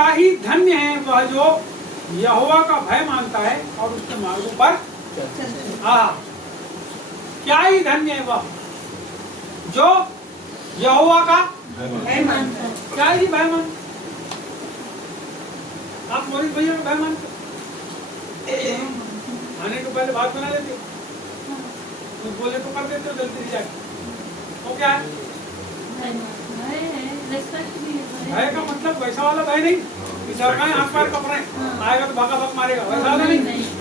क्या ही धन्य है वह जो यहोवा का भय मानता है और उसके मार्गों पर क्या ही धन्य है वह जो यहोवा का भय मानता है। क्या ही भय मानता। आप मोरिस भैया का भय मानते आने के पहले बात बना लेते कुछ बोले तो कर देते हो जल्दी से जाके। वो क्या है भय का मतलब वैसा वाला भय नहीं कि सरकार हाथ पैर कप रहे आएगा तो भागा भग मारेगा वैसा वाला नहीं।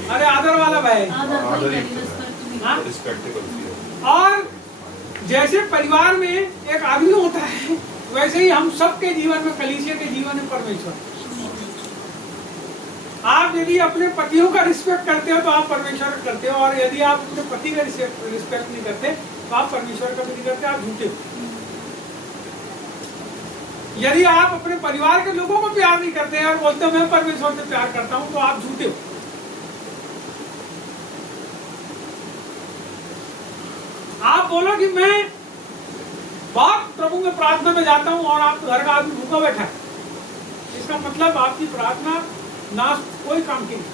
अरे आदर वाला भय। और जैसे परिवार में एक आदमी होता है वैसे ही हम सबके जीवन में कलीसिया के जीवन में परमेश्वर। आप यदि अपने पतियों का रिस्पेक्ट करते हो तो आप परमेश्वर का करते हो और यदि आप अपने पति का रिस्पेक्ट नहीं करते तो आप परमेश्वर का भी नहीं करते, आप झूठे हो। यदि आप अपने परिवार के लोगों को प्यार नहीं करते और बोलते हो मैं परमेश्वर से प्यार करता हूं तो आप झूठे हो। आप बोलो कि मैं बहुत प्रभु में प्रार्थना में जाता हूं और आप घर का आदमी भूखा बैठा है, इसका मतलब आपकी प्रार्थना ना कोई काम की नहीं।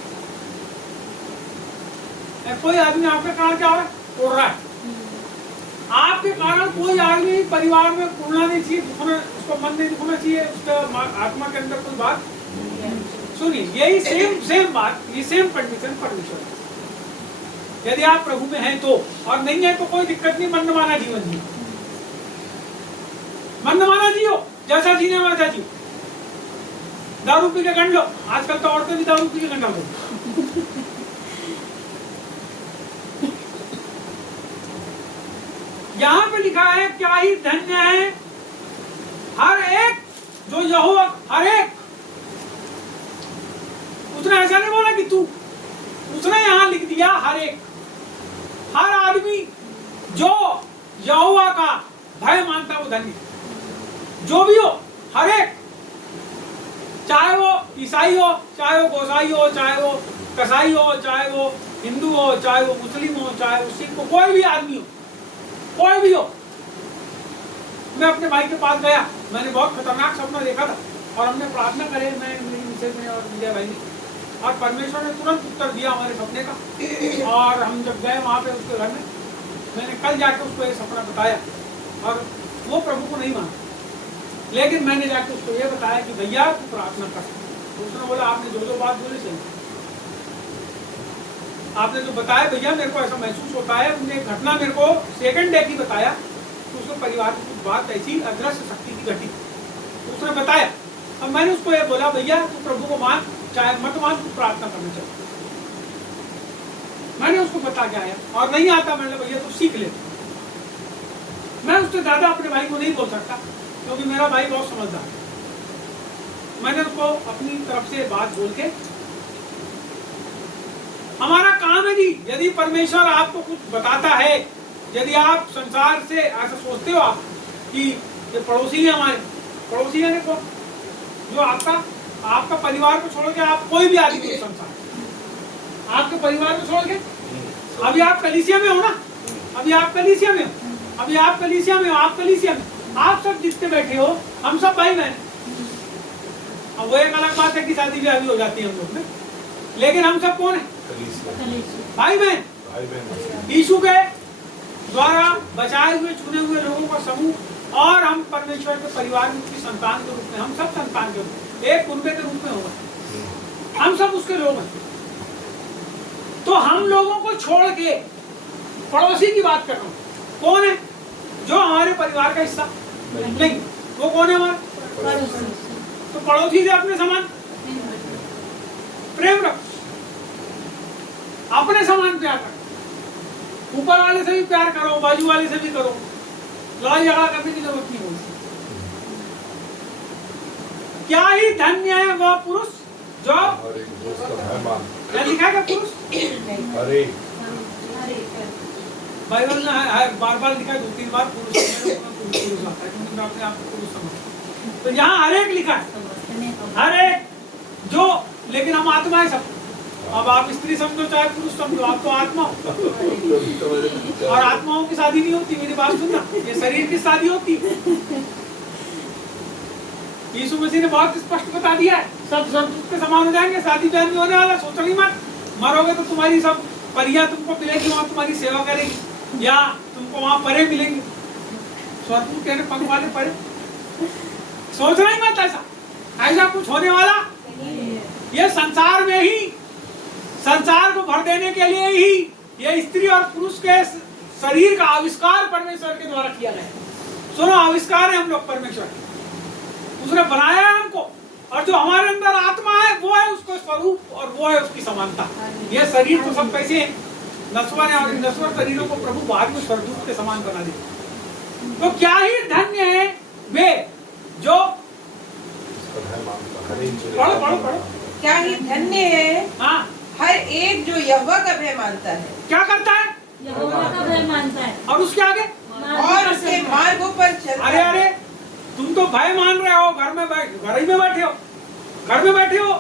कोई आदमी आपके कारण क्या हो रहा है, उड़ रहा है। आपके कारण कोई आदमी परिवार में उड़ना नहीं चाहिए, उसको मन नहीं दुखना चाहिए, उसका आत्मा के अंदर कोई बात। सुनिए यही सेम बात, ये सेम कंडीशन परमेश्वर। यदि आप प्रभु में हैं तो, और नहीं है तो कोई दिक्कत नहीं, मन माना जीवन जियो, मन माना जियो, जैसा जीने वैसा जियो। दारू पी के गंड लो, आजकल तो औरतें भी दारू पी के गंडा लो। यहाँ पे लिखा है क्या ही धन्य है हर एक जो यहोवा, हर एक, उसने ऐसा नहीं बोला कि तू, उसने यहाँ लिख दिया हर एक, हर आदमी जो यहोवा का भय मानता वो धन्य। जो भी हो, हर एक, चाहे वो ईसाई हो, चाहे वो गोसाई हो, चाहे वो कसाई हो, चाहे वो हिंदू हो, चाहे वो मुस्लिम हो, चाहे वो सिख हो, कोई भी आदमी हो, कोई भी हो। मैं अपने भाई के पास गया, मैंने बहुत खतरनाक सपना देखा था और हमने प्रार्थना करे, मैं मेरी मिसेज ने और विजय भाई ने, और परमेश्वर ने तुरंत उत्तर दिया हमारे सपने का। और हम जब गए वहाँ पे उसके घर में, मैंने कल जाके उसको ये सपना बताया और वो प्रभु को नहीं माना, लेकिन मैंने जाके उसको ये बताया कि भैया तू प्रार्थना कर। तो उसने बोला आपने जो जो बात बोली सही, आपने जो बताया भैया मेरे को ऐसा महसूस होता है। उन्होंने घटना मेरे को सेकंड डे की बताया तो उसके परिवार की कुछ बात ऐसी अदृश्य शक्ति की घटी, तो उसने बताया। अब मैंने उसको ये बोला भैया तू प्रभु को मान, चाहे मत मान, तू प्रार्थना करना चाहिए। मैंने उसको बता के आया, और नहीं आता मैंने भैया तू सीख ले। मैं उससे ज्यादा अपने भाई को नहीं बोल सकता क्योंकि मेरा भाई बहुत समझदार है। मैंने उसको अपनी तरफ से बात बोल के, हमारा काम है जी, यदि परमेश्वर आपको कुछ बताता है, यदि आप संसार से ऐसा सोचते हो आप कि ये पड़ोसी है, हमारे पड़ोसी है देखो, जो आपका परिवार को छोड़ के आप कोई भी आदमी हो संसार, आपके परिवार को छोड़ के, अभी आप कलीसिया में हो ना, अभी आप कलीसिया में हो, अभी आप कलीसिया में हो, आप कलीसिया में, आप सब जितने बैठे हो हम सब भाई बहन। अब वो एक अलग बात है कि शादी ब्याह भी हो जाती है हम लोग में, लेकिन हम सब कौन है, भाई बहन। यीशु के द्वारा बचाए हुए चुने हुए लोगों का समूह, और हम परमेश्वर के परिवार में उसकी संतान के रूप में, हम सब संतान के रूप में, एक कुनबे के रूप में होगा, हम सब उसके लोग हैं। तो हम लोगों को छोड़ के पड़ोसी की बात कर रहा हूँ, कौन है जो हमारे परिवार का हिस्सा नहीं, वो कौन है हमारा, तो पड़ोसी से अपने समान प्रेम रखो, अपने समान प्यार करो, ऊपर वाले से भी प्यार करो, बाजू वाले से भी करो, लड़ाई झगड़ा करने की जरूरत नहीं होती। क्या ही धन्य है वह पुरुष जो, क्या लिखा है पुरुष, बाइबल में बार बार लिखा है, 2-3 बार पुरुष आता है क्योंकि मैं अपने आप को पुरुष समझता। तो यहाँ हर एक लिखा है, हर एक जो, लेकिन हम आत्मा है सब। अब आप स्त्री समझो चाहे पुरुष समझो, आप तो आत्मा हो, और आत्माओं की शादी नहीं होती, मेरी बात सुनना, ये शरीर की शादी होती। यीशु मसीह ने बहुत स्पष्ट बता दिया है, सब स्वर्गदूत के समान हो जाएंगे, शादी ब्याह भी होने वाला, सोचो ही मत। मरोगे तो तुम्हारी सब परियां तुमको मिलेगी, वहां तुम्हारी सेवा करेगी, या तुमको वहां परे मिलेंगे, स्वर्गदूत कहने पंख वाले परे। सोचना ही मत ऐसा, ऐसा कुछ होने वाला ये संसार में ही, संसार को भर देने के लिए ही ये स्त्री और पुरुष के शरीर का आविष्कार परमेश्वर के द्वारा किया गया है। सुनो, आविष्कार है हम लोग परमेश्वर, उसने बनाया है हमको, और जो हमारे अंदर आत्मा है वो है उसका स्वरूप और वो है उसकी समानता। ये शरीर तो सब कैसे है, नश्वर है, और नश्वर शरीरों को प्रभु बाद में स्वर्गदूत के समान बना दे। तो क्या ही धन्य है वे जो पढ़ो पढ़ो पढ़ो, क्या ही धन्य है हाँ, हर एक जो यहोवा का भय मानता है। क्या करता है? यहोवा का भय मानता है और उसके आगे और उसके मार्गों पर चलता है। अरे तुम तो भय मान रहे हो, घर में घर ही में बैठे हो, घर में बैठे हो,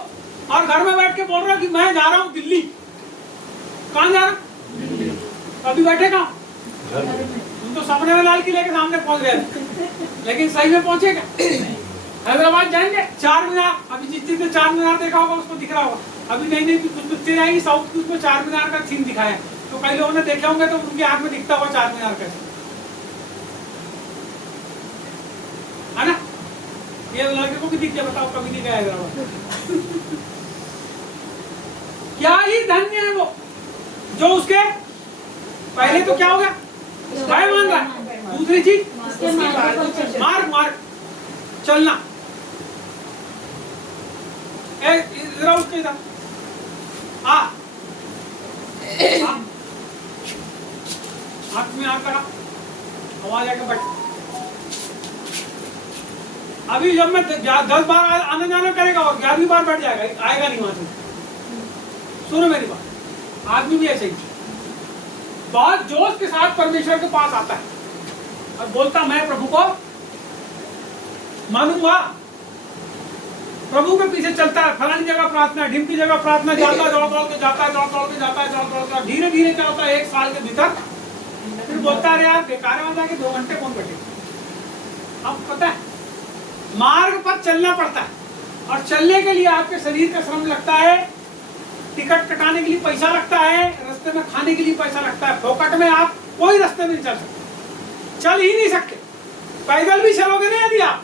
और घर में बैठ के बोल रहे हो कि मैं जा रहा हूँ दिल्ली। कहाँ जा रहा हूँ? अभी बैठे कहाँ? तुम तो सपने में लाल किले के सामने पहुंच गए, लेकिन सही में पहुंचे क्या? हैदराबाद जाएंगे, चार मीनार, अभी जिस चीज ने चार मीनार देखा होगा उसको दिख रहा होगा। अभी नई नई कुछ पिक्चर आएगी साउथ की, उसमें चार मीनार का सीन दिखाया है, तो कई लोगों ने देखे होंगे तो उनकी आंख में दिखता होगा चार मीनार का, है ना? ये लड़के को भी दिख गया, बताओ कभी नहीं गया हैदराबाद। क्या ही धन्य है वो जो उसके पहले तो क्या हो गया, भय मान रहा है, दूसरी चीज मार्ग मार्ग चलना। इधर उसके इधर हाथ में हाथ लगा, आवाज आकर बैठ। अभी जब मैं 10 बार आने जाना करेगा और 11वीं बार बैठ जाएगा, आएगा नहीं वहां से। सुनो मेरी बात, आदमी भी ऐसे ही बहुत जोश के साथ परमेश्वर के पास आता है और बोलता मैं प्रभु को मानूंगा, प्रभु के पीछे चलता है, फलानी जगह प्रार्थना, ढिमकी जगह प्रार्थना, जाता है दौड़ दौड़ के जाता है, दौड़ दौड़ के जाता है, दौड़ दौड़ के धीरे धीरे क्या होता है 1 साल के भीतर फिर बोलता है यार बेकार है, जाके 2 घंटे कौन बैठे। अब पता है मार्ग पर चलना पड़ता है, और चलने के लिए आपके शरीर का श्रम लगता है, टिकट कटाने के लिए पैसा लगता है, रास्ते में खाने के लिए पैसा लगता है। फोकट में आप कोई रास्ते में नहीं चल सकते, चल ही नहीं सकते। पैदल भी चलोगे ना यदि आप,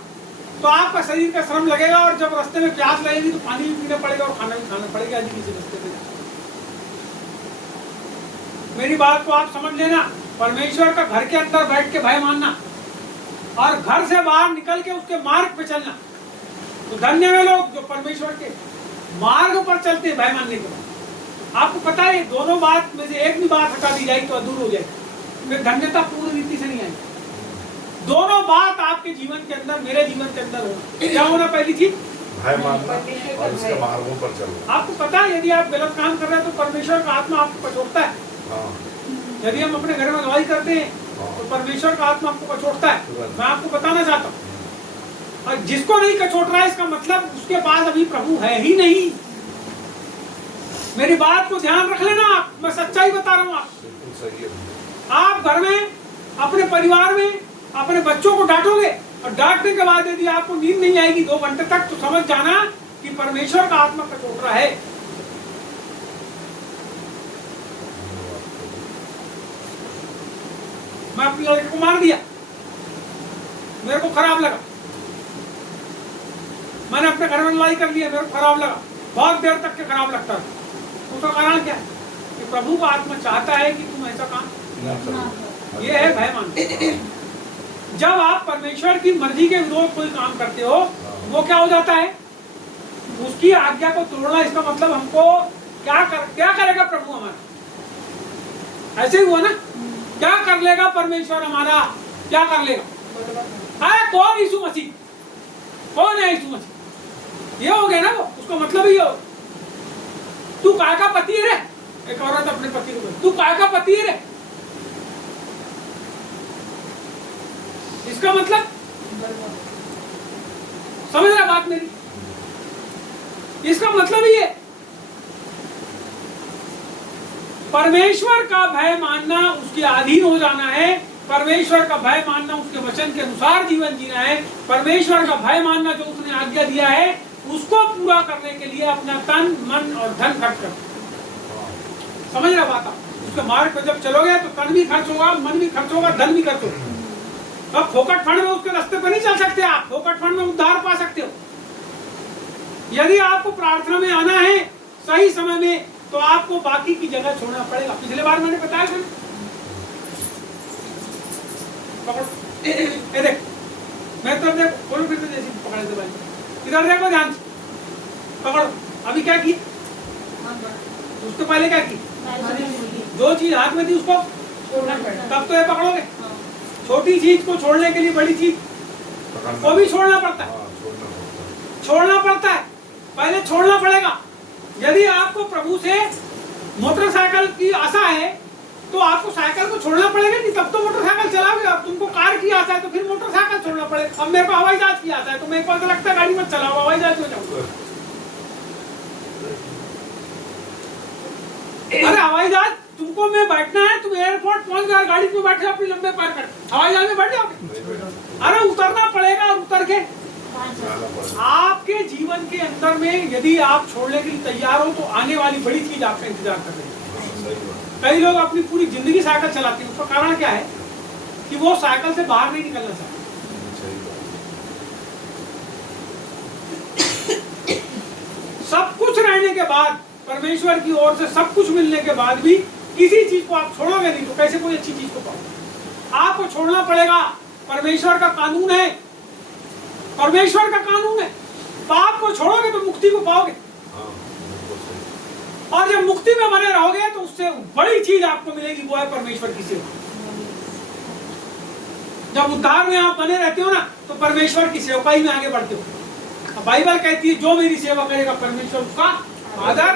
तो आपका शरीर का श्रम लगेगा, और जब रास्ते में प्यास लगेगी तो पानी भी पीना पड़ेगा और खाना भी खाना पड़ेगा यदि किसी रास्ते पे। मेरी बात को आप समझ लेना, परमेश्वर का घर के अंदर बैठ के भय मानना और घर से बाहर निकल के उसके मार्ग पे चलना, तो धन्य वे लोग जो परमेश्वर के मार्ग पर चलते हैं भय मानने के बाद। आपको पता है दोनों बात में से एक भी बात हटा दी जाएगी तो अधूर हो जाएगी, फिर धन्यता पूर्ण रीति से नहीं आएगी। दोनों बात आपके जीवन के अंदर, मेरे जीवन के अंदर होना। क्या होना? पहली चीज भय मानना और उसके मार्गों पर चलना। आपको पता है यदि आप गलत काम कर रहे हैं तो परमेश्वर का आत्मा आपको पछोड़ता है। हाँ। यदि हम अपने घर में गवाही करते हैं तो परमेश्वर का आत्मा आपको कचोटता है। मैं आपको बताना चाहता हूँ, और जिसको नहीं कचोट रहा है इसका मतलब उसके पास अभी प्रभु है ही नहीं। मेरी बात को ध्यान रख लेना आप, मैं सच्चाई बता रहा हूँ। आप घर में, अपने परिवार में, अपने बच्चों को डांटोगे और डांटने के बाद यदि आपको नींद नहीं आएगी 2 घंटे तक, तो समझ जाना कि परमेश्वर का आत्मा कचोट रहा है। मैं अपने लड़के को मार दिया, मेरे को खराब लगा, मैंने अपने घर में लड़ाई कर लिया, मेरे को खराब लगा, बहुत देर तक के खराब लगता है। उसका कारण क्या है? कि प्रभु का आत्मा चाहता है कि तुम ऐसा काम ना करो। ये है भय मानना। जब आप परमेश्वर की मर्जी के विरोध कोई काम करते हो, वो क्या हो जाता है? उसकी आज्ञा को तोड़ना। इसका मतलब हमको क्या करेगा प्रभु हमारा? ऐसे ही हुआ ना, क्या कर लेगा परमेश्वर हमारा? क्या कर लेगा? है कौन? यीशु मसीह। कौन है यीशु मसीह? ये हो गया ना वो, उसका मतलब ही हो, तू काय का पति है रे? एक औरत अपने पति को, तू काय का पति है रे? इसका मतलब समझ रहा बात मेरी? इसका मतलब ये परमेश्वर का भय मानना, उसके अधीन हो जाना है, परमेश्वर का भय मानना, उसके वचन के अनुसार जीवन जीना है। परमेश्वर का भय मानना, जो उसने आज्ञा दिया है उसको पूरा करने के लिए अपना तन, मन और धन खर्च कर। समझ रहे बात आप? उसके मार्ग पर जब चलोगे तो तन भी खर्च होगा, मन भी खर्च होगा, धन भी खर्च होगा। अब फोकट फंड में उसके रास्ते पर नहीं चल सकते आप। फोकट फंड में उद्धार पा सकते हो। यदि आपको प्रार्थना में आना है सही समय में, तो आपको बाकी की जगह छोड़ना पड़ेगा। पिछले बार मैंने बताया था, पकड़ो, ये देख, मैं तो देख, बोलो फिर से जैसे पकड़े थे भाई, इधर देखो ध्यान से, पकड़ो। अभी क्या किया? उसके पहले क्या की? जो चीज हाथ में थी उसको तब तो ये पकड़ोगे। छोटी चीज को छोड़ने के लिए बड़ी चीज को भी छोड़ना पड़ता है। छोड़ना पड़ता है, पहले छोड़ना पड़ेगा। यदि आपको प्रभु से मोटरसाइकिल की आशा है तो आपको साइकिल को छोड़ना पड़ेगा, नहीं तब तो मोटरसाइकिल चलाओगे। अब तुमको कार की आशा है तो फिर मोटरसाइकिल छोड़ना पड़ेगा। अब मेरे को हवाई जहाज की आशा है तो मेरे को लगता है गाड़ी मत चलाओ, हवाई जहाज में जाओ। अरे हवाई जहाज तुमको में बैठना है, तुम एयरपोर्ट पहुंच गए, गाड़ी में बैठे अपनी लंबे पैर कर, हवाई जहाज में बैठ जाओगे? अरे उतरना पड़ेगा, और उतर के आपके जीवन के अंदर में यदि आप छोड़ने के लिए तैयार हो तो आने वाली बड़ी चीज आपका इंतजार कर रही है। कई लोग अपनी पूरी जिंदगी साइकिल चलाते हैं, उसका कारण क्या है कि वो साइकिल से बाहर नहीं निकलना चाहते। सब कुछ रहने के बाद, परमेश्वर की ओर से सब कुछ मिलने के बाद भी किसी चीज को आप छोड़ोगे नहीं तो कैसे कोई अच्छी चीज को पाओगे? आपको छोड़ना पड़ेगा। परमेश्वर का कानून है, परमेश्वर का कानून है। पाप को छोड़ोगे तो मुक्ति को पाओगे, और जब मुक्ति में बने रहोगे तो उससे बड़ी चीज आपको मिलेगी, वो है परमेश्वर की सेवा। जब उद्धार में आप बने रहते हो ना तो परमेश्वर की सेवकाई में आगे बढ़ते हो। बाइबल कहती है जो मेरी सेवा करेगा परमेश्वर उसका आदर।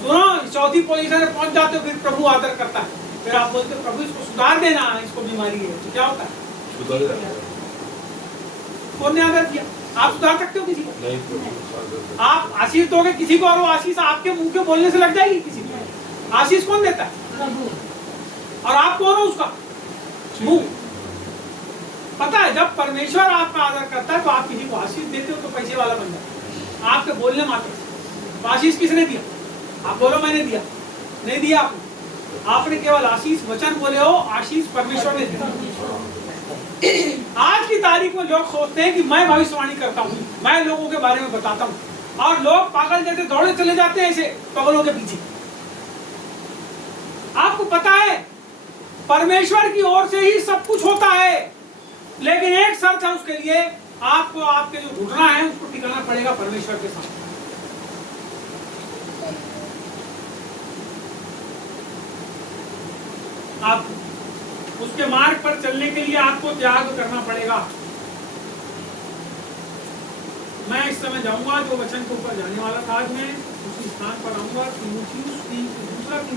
सुनो, चौथी पोजीशन में पहुंच जाते हो, फिर प्रभु आदर करता है। फिर आप बोलते हो प्रभु इसको सुधार देना, इसको बीमारी है, तो क्या होता है? कौन ने आदर किया? आप सुधार सकते हो किसी को? नहीं। आप आशीष दोगे किसी को और वो आशीष आपके मुंह के बोलने से लग जाएगी किसी को? आशीष कौन देता है? प्रभु। और आप कौन हो उसका मुंह? पता है, जब परमेश्वर आपका आदर करता है तो आप किसी को आशीष देते हो तो पैसे वाला बन जाता है आपके बोलने मात्र से। तो आशीष किसने दिया? आप बोलो मैंने दिया। नहीं दिया आपने केवल आशीष वचन बोले हो, आशीष परमेश्वर ने दिया। आज की तारीख में लोग सोचते हैं कि मैं भविष्यवाणी करता हूँ, मैं लोगों के बारे में बताता हूँ, और लोग पागल जैसे दौड़े चले जाते हैं ऐसे पागलों के पीछे। आपको पता है परमेश्वर की ओर से ही सब कुछ होता है, लेकिन एक शर्त है उसके लिए, आपको आपके जो घुटना है उसको टिकाना पड़ेगा परमेश्वर के साथ। आप उसके मार्ग पर चलने के लिए आपको त्याग करना पड़ेगा। मैं इस समय जाऊंगा जो वचन के ऊपर जाने वाला था, आज मैं उसी स्थान पर आऊंगा। दूसरा तो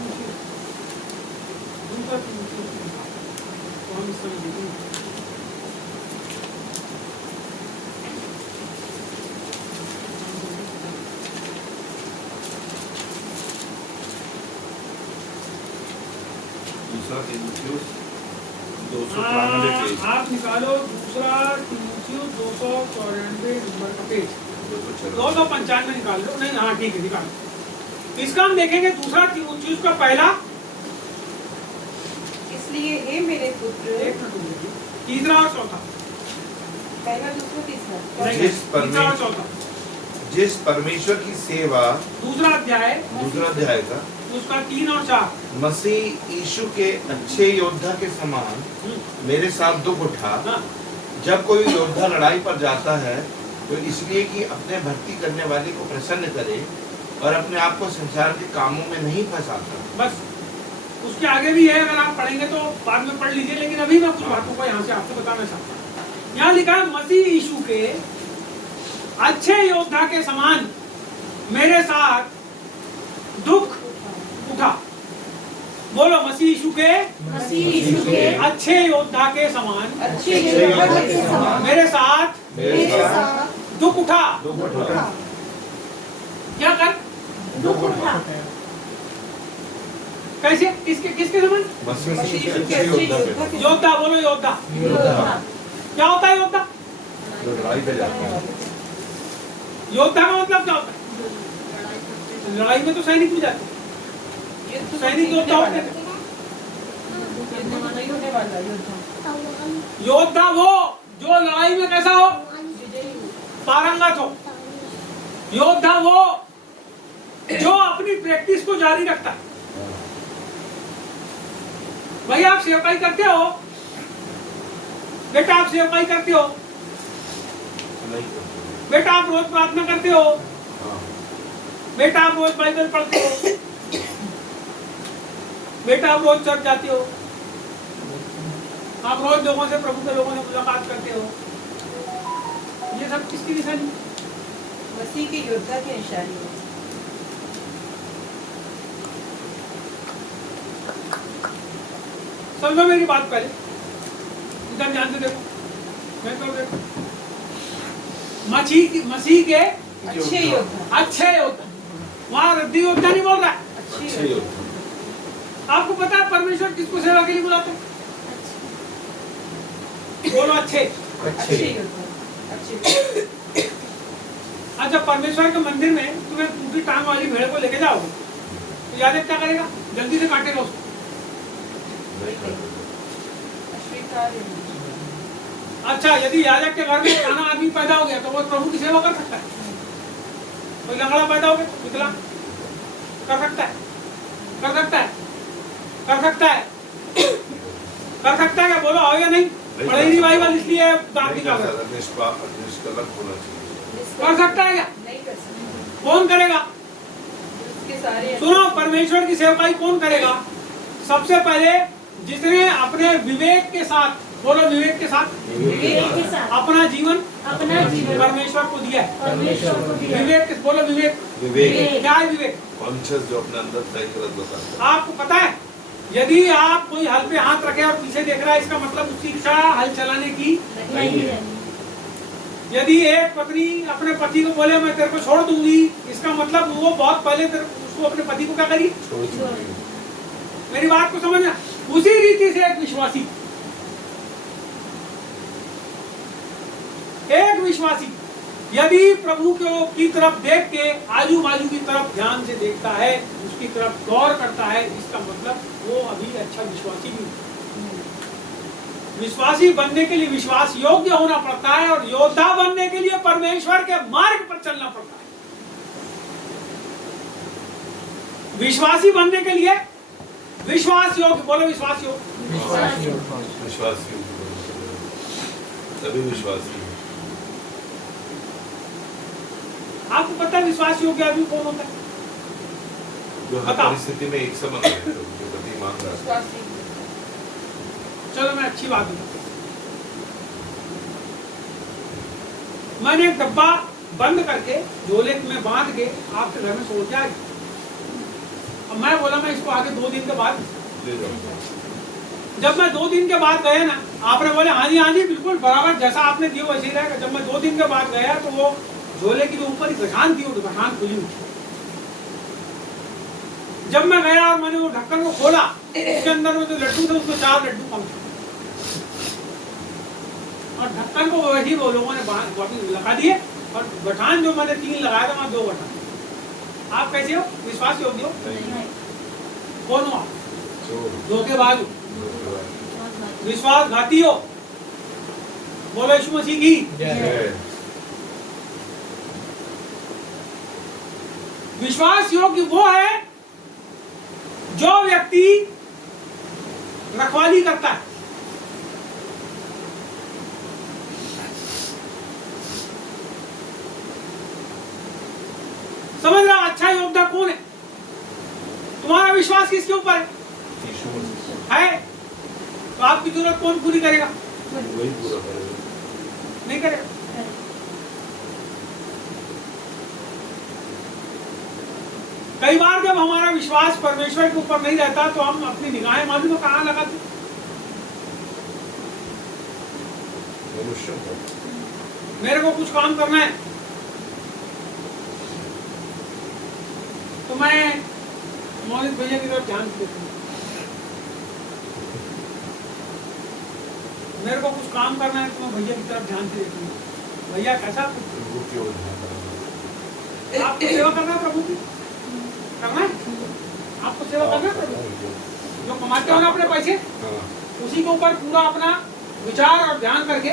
हम इस समय देखेंगे। आप निकालो दूसरा तीमुथियुस 294 नंबर का पेज, 295 निकाल लो। नहीं, हाँ ठीक है, निकालो। इसका हम देखेंगे दूसरा तीमुथियुस का पहला। इसलिए हे मेरे पुत्र, तीसरा और चौथा, पहला दूसरा तीसरा, तीसरा और चौथा, जिस परमेश्वर की सेवा, दूसरा अध्याय का उसका 3 और 4, मसीह यीशु के अच्छे योद्धा के समान मेरे साथ दुख उठा। जब कोई योद्धा लड़ाई पर जाता है तो इसलिए कि अपने भक्ति करने वाले को प्रसन्न करे और अपने आप को संसार के कामों में नहीं फंसाता। बस उसके आगे भी है, अगर आप पढ़ेंगे तो बाद में पढ़ लीजिए, लेकिन अभी मैं कुछ बातों को यहाँ से आपको बताना चाहता हूँ। यहाँ लिखा है मसीह यीशु के अच्छे योद्धा के समान मेरे साथ दुख उठा। बोलो, मसीह यीशु के अच्छे योद्धा के समान मेरे साथ दुख उठा। क्या कर? दुख उठा। कैसे? किसके समान? मसीह मसीह के के अच्छे अच्छे योद्धा योद्धा के के योद्धा, बोलो योद्धा। योद्धा। क्या होता है योद्धा? जो लड़ाई पे जाते हैं। योद्धा का मतलब क्या होता है? लड़ाई में तो सैनिक भी जाते हैं। युद्ध सैनिक योद्धा होते हैं। नहीं होने वाला योद्धा। योद्धा वो जो लड़ाई में कैसा हो? पारंगत हो। योद्धा वो जो अपनी प्रैक्टिस को जारी रखता है। भाई आप सेवकाई करते हो, बेटा आप सेवकाई करते हो, नहीं करते। बेटा आप रोज प्रार्थना करते हो, हाँ। बेटा आप रोज बाइबल पढ़ते हो, बेटा आप रोज चर्च जाते हो, आप रोज लोगों से, प्रभु के लोगों से मुलाकात करते हो। ये सब किसकी निशानी? मसीह के योद्धा की निशानी है। समझो मेरी बात पहले, इधर ध्यान से देखो, मैं तो देखो, मसीह के अच्छे योद्धा। अच्छे योद्धा, वहां रद्दी योद्धा नहीं बोल रहा है। अच्छे अच्छे योद्धा। आपको पता है परमेश्वर किसको सेवा के लिए बुलाते हैं? बोलो अच्छे। अच्छे योद्धा। अच्छे। अच्छा, परमेश्वर के मंदिर में तुम्हें टूटी टांग वाली भेड़ को लेके जाओगे तो याजक क्या करेगा? जल्दी से काटेगा उसको। नहीं करते। अस्वीकार है। अच्छा, यदि याजक के घर में काना आदमी पैदा हो गया तो वो प्रभु की सेवा कर सकता है? कोई लंगड़ा पैदा हो गया, विकलांग, कर सकता है? कर सकता है? कर सकता है? कर सकता है क्या? बोलो आओ या नहीं? पढ़े नहीं बाइबल इसलिए बात नहीं कर रहा। निष्कलंक होना चाहिए। कर सकता है क्या? नहीं कर सकता। कौन करेगा? उसके सारे सुनो, परमेश्वर की सेवकाई कौन करेगा? सबसे पहले जिसने अपने विवेक के साथ, बोलो विवेक के साथ, विवेक के साथ अपना जीवन परमेश्वर को दिया है। परमेश्वर को दिया। विवेक, बोलो विवेक। विवेक क्या है विवेक? कॉन्शियस जो अपने अंदर तय कर बताता आपको पता है, यदि आप कोई हल पे हाथ रखे और पीछे देख रहा है, इसका मतलब उसकी इच्छा हल चलाने की। नहीं है। यदि एक पत्नी अपने पति को बोले मैं तेरे को छोड़ दूंगी, इसका मतलब वो बहुत पहले उसको अपने पति को क्या करी? है। छोड़ चुकी है। मेरी बात को समझना। उसी रीति से एक विश्वासी यदि प्रभु की तरफ देख के आजू बाजू की तरफ ध्यान से देखता है, उसकी तरफ गौर करता है, इसका मतलब वो अभी अच्छा विश्वासी नहीं है। विश्वासी बनने के लिए विश्वास योग्य होना पड़ता है, और योद्धा बनने के लिए परमेश्वर के मार्ग पर चलना पड़ता है। विश्वासी बनने के लिए विश्वास योग्य, बोलो विश्वास योग्य। विश्वासी तभी विश्वासी। आपको पता है विश्वास योग्य आदमी कौन होता है? जो हर बताओ। परिस्थिति में एक समान है, जो गति मान रहा है। विश्वासी। चलो मैं अच्छी बात बताता हूं। मैंने एक डब्बा बंद करके झोले में बांध के आपके घर में छोड़ के आ गया। अब मैं बोला मैं इसको आगे 2 दिन के बाद ले जाओ। जब मैं 2 दिन के बाद गया ना, आपने बोले हाँ जी बिल्कुल बराबर जैसा आपने दिया वैसे ही रहेगा। जब मैं 2 दिन के बाद गया तो वो झोले की जो ऊपर ही गठान थी, वो गठान खुली हुई थी। जब मैं गया और मैंने वो ढक्कन को खोला, उसके अंदर वो जो लड्डू थे उसमें 4 लड्डू कम थे, और ढक्कन को वही वो लोगों ने लगा दिए, और गठान जो मैंने 3 लगाया था, वहां 2 गठान। आप कैसे हो? विश्वास योग्य हो? कौन हो आप? धोखेबाज हो, विश्वासघाती हो। बोलो यीशु मसीह की। विश्वास योग्य वो है जो व्यक्ति रखवाली करता है। समझ रहा? अच्छा योद्धा कौन है? तुम्हारा विश्वास किसके ऊपर है? है तो आपकी जरूरत कौन पूरी करेगा? वही पूरा करेगा। नहीं करेगा। कई बार जब हमारा विश्वास परमेश्वर के ऊपर नहीं रहता तो हम अपनी निगाहें मालूम कहां लगाते? मनुष्य को मेरे को कुछ काम करना है तो मैं मोहित भैया की तरफ ध्यान देते हैं। मेरे को कुछ काम करना है तो मैं भैया की तरफ ध्यान से देखूंगा, भैया कैसा प्रभु की ओर ध्यान रखना। आपको सेवा करना है प्रभु की, करना है आपको सेवा करना है प्रभु, जो कमाते हो ना अपने पैसे हाँ, उसी के ऊपर पूरा अपना विचार और ध्यान करके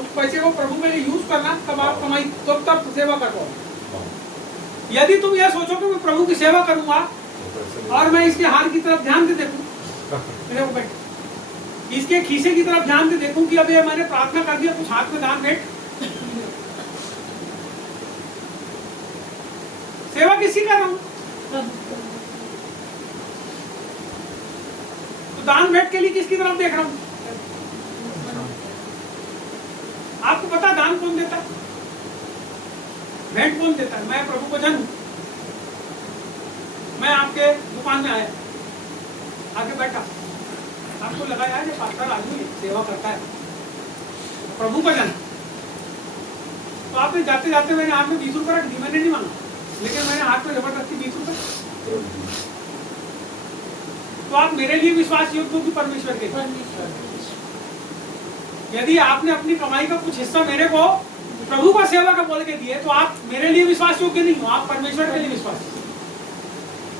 उस पैसे को प्रभु के लिए यूज करना, तब आप कमाई तो तब सेवा कर पाओ। हाँ, यदि तुम यह सोचो कि मैं प्रभु की सेवा करूंगा वो पैसे नहीं- और मैं इसके हार की तरफ ध्यान से देखूं, इसके खीसे की तरफ ध्यान से देखूं कि अब ये मैंने प्रार्थना कर दिया, कुछ हाथ में दान भेंट, सेवा किसी कर रहा हूं, तो दान भेंट के लिए किसकी तरफ देख रहा हूं? आपको पता दान कौन देता है, भेंट कौन देता है? मैं प्रभु को जानूं, मैं आपके दुकान में आया, आके बैठा, आपको लगा यार ये पास्टर आदमी है, सेवा करता है, प्रभु को जाना, तो आपने जाते जाते मैंने हाथ में 20 रुपए रख दी, मैंने नहीं मांगा, लेकिन मैंने हाथ में जबरदस्ती 20 रुपए, तो आप मेरे लिए विश्वास योग्य हो कि परमेश्वर के? यदि आपने अपनी कमाई का कुछ हिस्सा मेरे को प्रभु का सेवा का बोल के दिए, तो आप मेरे लिए विश्वास योग्य नहीं हो, आप परमेश्वर के लिए विश्वास।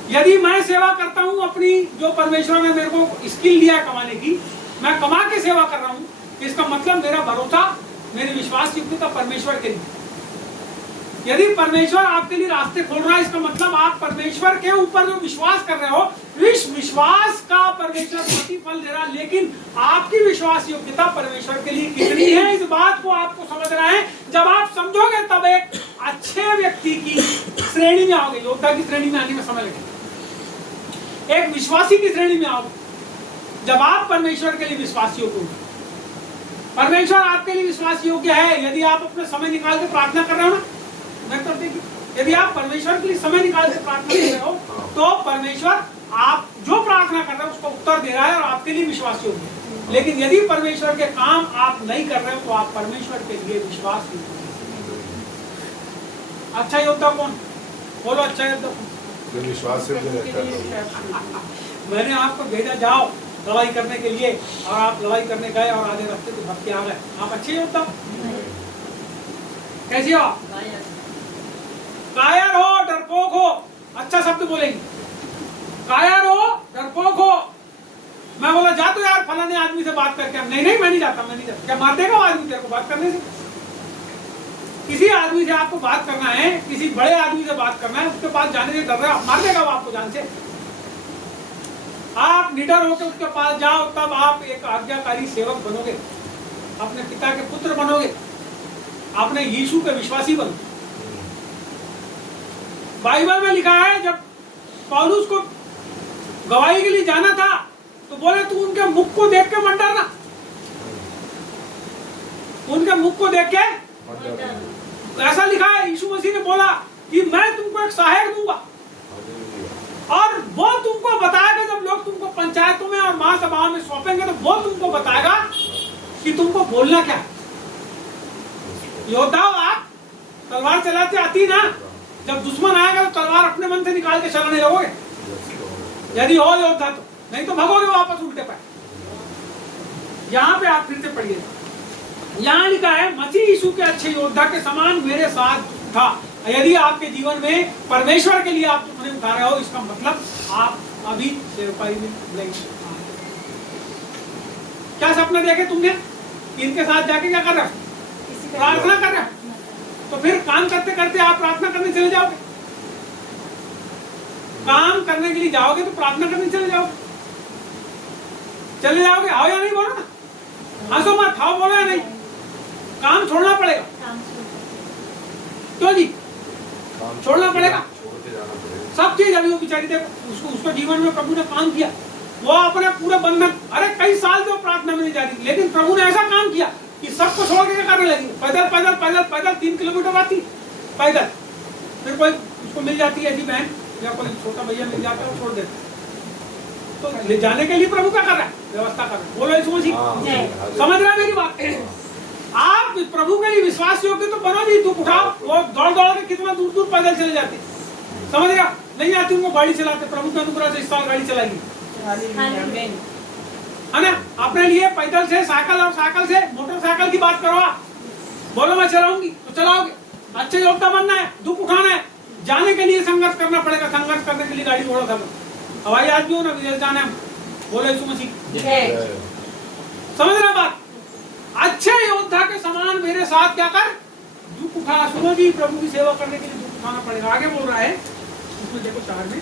यदि मैं सेवा करता हूं अपनी, जो परमेश्वर ने मेरे को स्किल दिया है कमाने की, मैं कमा के सेवा कर रहा हूं, इसका मतलब मेरा भरोसा, मेरी विश्वास योग्यता परमेश्वर के लिए। यदि परमेश्वर आपके लिए रास्ते खोल रहा है, इसका मतलब आप परमेश्वर के ऊपर जो विश्वास कर रहे हो, इस विश्वास का परमेश्वर प्रतिफल दे रहा है, लेकिन आपकी विश्वास योग्यता परमेश्वर के लिए कितनी है, इस बात को आपको समझना है। जब आप समझोगे तब एक अच्छे व्यक्ति की श्रेणी में आओगे, योद्धा की श्रेणी में आने में समय लगेगा, एक विश्वासी की श्रेणी में आओगे जब आप परमेश्वर के लिए विश्वास योग्य होंगे। परमेश्वर आपके लिए विश्वास योग्य है यदि आप अपने समय निकाल के प्रार्थना कर रहे हो ना, मैं तो देखिए, यदि आप परमेश्वर के लिए समय निकाल के प्रार्थना कर रहे हो, तो परमेश्वर आप जो प्रार्थना कर रहे हो उसका उत्तर दे रहा है और आपके लिए विश्वास योग्य है। लेकिन यदि परमेश्वर के काम आप नहीं कर रहे हो, तो आप परमेश्वर के लिए विश्वास नहीं कर रहे। अच्छा योद्धा कौन? बोलो अच्छा योद्धा कौन? जो विश्वास से मुझे रहता है। मैंने आपको भेजा, जाओ लड़ाई करने के लिए, और आप लड़ाई करने गए और आधे रास्ते तो भटके आ गए, आप अच्छे योद्धा? कैसे हो? कायर हो, डरपोक हो, अच्छा शब्द बोलेंगे, कायर हो, डरपोक हो। मैं बोला जा तो यार फलाने आदमी से बात करके, नहीं नहीं मैं नहीं जाता, मैं नहीं जाता। क्या मार देगा वो आदमी तेरे को बात करने से? किसी आदमी से आपको बात करना है, किसी बड़े आदमी से बात करना है, उसके पास जाने से डर रहे हो, मार देगा वो आपको जान से। आप निडर होकर उसके पास जाओ, तब आप एक आज्ञाकारी सेवक बनोगे, अपने पिता के पुत्र बनोगे, अपने यीशु के विश्वासी बनोगे। बाइबल में लिखा है जब पौलुस को गवाही के लिए जाना था, तो बोले तू उनके मुख को देख के मत डरना, उनके मुख को देख के। ऐसा लिखा है, यीशु मसीह ने बोला कि मैं तुमको एक सहायक दूंगा, और वो तुमको बताएगा, जब लोग तुमको पंचायतों में और महासभाओं में सौंपेंगे, तो वो तुमको बताएगा कि तुमको बोलना क्या है। योद्धा आप तलवार चलाते आती ना, जब दुश्मन आएगा तो तलवार अपने मन से निकाल के चलाने लगोगे, यदि हो योद्धा तो, नहीं तो भगोगे वापस उल्टे पाए। यहाँ पे आप फिर से पढ़िए, यहाँ लिखा है मसीह यीशु के अच्छे योद्धा के समान मेरे साथ था। यदि आपके जीवन में परमेश्वर के लिए आप दुश्मनी उठा रहे हो, इसका मतलब आप अभी सेवकाई में नहीं। क्या सपना देखे तुमने? इनके साथ जाके क्या कर रहे हो? प्रार्थना कर रहे हो, तो फिर काम करते करते आप प्रार्थना करने चले जाओगे। काम करने के लिए जाओगे तो प्रार्थना करने चले जाओगे, चले जाओगे। आओ या नहीं बोलो ना, हंसो मत, आओ बोलो या नहीं। काम छोड़ना पड़ेगा, क्यों जी? छोड़ना पड़ेगा, छोड़ के जाना पड़ेगा। सब चीज। अभी वो बेचारी देखो, उसको जीवन में प्रभु ने काम किया, वो अपने पूरे बंधन, अरे कई साल से वो प्रार्थना में नहीं जा रही थी, लेकिन प्रभु ने ऐसा काम किया कि सबको छोड़ के करने लगी। पैदल पैदल पैदल पैदल 3 किलोमीटर आती पैदल, फिर कोई उसको मिल जाती है ऐसी बहन या कोई छोटा भैया मिल जाता है, वो छोड़ देता है। तो ले जाने के लिए प्रभु क्या कर रहा है? व्यवस्था कर रहा है। बोलो यीशु मसीह, समझ रहा है मेरी बात? आप प्रभु के लिए विश्वास योग्य तो बनो जी, दुख उठाओ। वो दौड़ दौड़ के कितना दूर दूर पैदल चले जाते, समझ रहे हो? नहीं आती उनको गाड़ी चलाते, प्रभु के अनुग्रह से इस साल गाड़ी चलाएंगे, हालेलुया, आमीन। है ना? अपने लिए पैदल से, साइकिल और साइकिल से मोटरसाइकिल की बात करो आप, बोलो मैं चलाऊंगी तो चलाओगे। अच्छे योद्धा बनना है, दुख उठाना है, जाने के लिए संघर्ष करना पड़ेगा, संघर्ष करने के लिए गाड़ी घोड़ा सब हवाई जहाज भी हो ना, विदेश जाना है, बोले यीशु मसीह। जय। समझ रहे बात? अच्छे योद्धा के समान मेरे साथ क्या कर, दुख उठा। सुनो जी, प्रभु की सेवा करने के लिए दुख उठाना पड़ेगा। आगे बोल रहा है उसमें, देखो 4 में,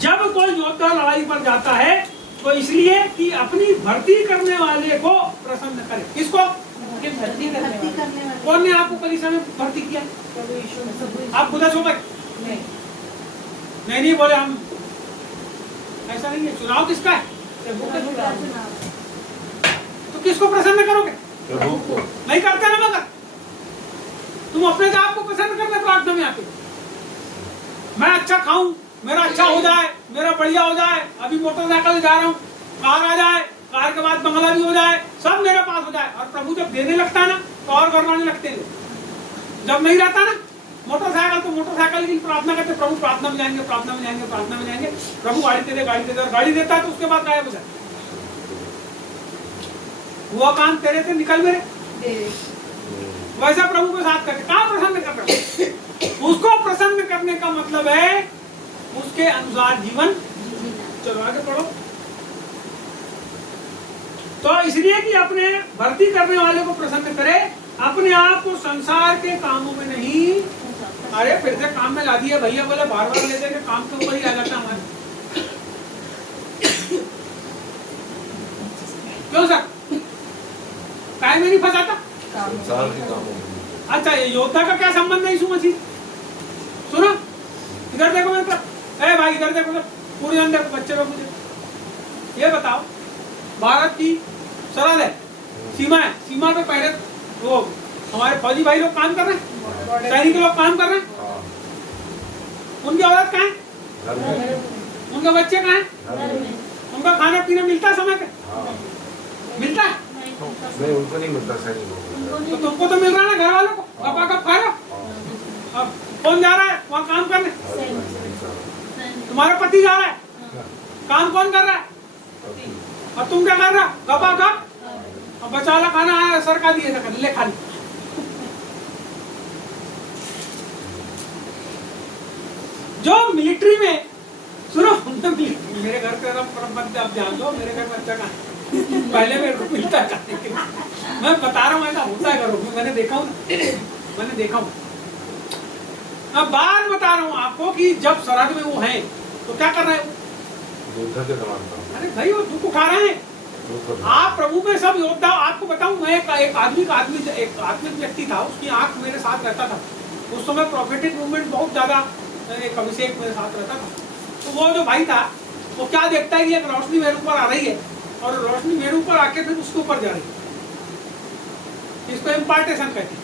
जब कोई योद्धा लड़ाई पर जाता है तो इसलिए कि अपनी भर्ती करने वाले को प्रसन्न करे। किसको? उनके भर्ती करने भक्ति वाले। करने वाले कौन ने आपको कलीसिया में भर्ती किया? प्रभु यीशु मसीह। आप खुदा छो गए? नहीं, नहीं बोले हम, ऐसा नहीं है। चुनाव किसका है? प्रभु का प्रभु का चुनाव। चुनाव। तो किसको प्रसन्न करोगे? प्रभु को नहीं करते ना, मगर तुम अपने आप को प्रसन्न करने प्रार्थना में आते हो। मैं अच्छा खाऊं, मेरा अच्छा हो जाए, मेरा बढ़िया हो जाए, अभी मोटरसाइकिल से जा रहा हूँ, कार आ जाए, कार के बाद बंगला भी हो जाए, सब मेरे पास हो जाए। और प्रभु जब देने लगता है ना तो और गरमाने लगते हैं लोग। जब नहीं रहता ना मोटरसाइकिल, तो मोटरसाइकिल की प्रार्थना करते, प्रभु प्रार्थना में जाएंगे, प्रार्थना में जाएंगे, प्रार्थना में जाएंगे, प्रभु गाड़ी दे दे, गाड़ी दे दे। और गाड़ी देता है तो उसके बाद गायब हो जाए। वो काम तेरे से निकल मेरे, दे। वैसा प्रभु के साथ करके कहाँ प्रसन्न कर रहे हो? उसको प्रसन्न करने का मतलब है उसके अनुसार जीवन। चलो आगे पढ़ो। तो इसलिए कि अपने भर्ती करने वाले को प्रसन्न करे, अपने आप को संसार के कामों में नहीं। अरे फिर से काम में ला दिया भैया, बोले बार बार ले जाके काम के ऊपर ही आ जाता हमारे। क्यों सर? काय में नहीं फंसाता? संसार के कामों में। अच्छा, ये योद्धा का क्या संबंध है यीशु मसीह? सुनो, इधर देखो मेरे पास। ए भाई इधर देखो, पूरे अंदर बच्चे लोग मुझे ये बताओ, भारत की सरहद है, सीमा है, सीमा पे पहले वो हमारे फौजी भाई लोग काम कर रहे हैं, सैनिक लोग काम कर रहे हैं। हाँ, उनकी औरत कहाँ है? घर में। उनके बच्चे कहाँ हैं? घर में। उनका खाना पीना मिलता है समय पे? हाँ, मिलता है? नहीं उनको नहीं मिलता सैनिकों को। तो तुमको तो मिल रहा है ना, घर वालों को गपा गप खा रहे हो। हाँ, अब कौन जा रहा है वहाँ काम करने? तुम्हारा पति जा रहा है, काम कौन कर रहा है? और तुम क्या कर रहा? गपा गप। अब बचाला खाना आया, सरकार दिए था, ले खा ली। जो मिलिट्री में, सुनो, मेरे घर पे आप जान दो, मेरे घर में अच्छा कहाँ है? पहले मेरे को मिलता है, मैं बता रहा हूँ ऐसा होता है घरों में, मैंने देखा हूँ, मैंने देखा हूँ। अब बात बता रहा हूँ आपको कि जब सरहद में वो हैं तो क्या कर रहे हैं? योद्धा के समान था। अरे भाई वो दुख उठा रहे हैं। आप प्रभु में सब योद्धा। आपको बताऊं, मैं एक आत्मिक व्यक्ति था, उसकी आंख मेरे साथ रहता था। उस समय प्रोफेटिक मूवमेंट बहुत ज्यादा, एक अभिषेक मेरे साथ रहता था। तो वो जो भाई था वो क्या देखता है कि एक रोशनी मेरे ऊपर आ रही है और रोशनी मेरे ऊपर आके फिर उसके ऊपर जा रही है। इसको इम्पार्टेशन कहते हैं।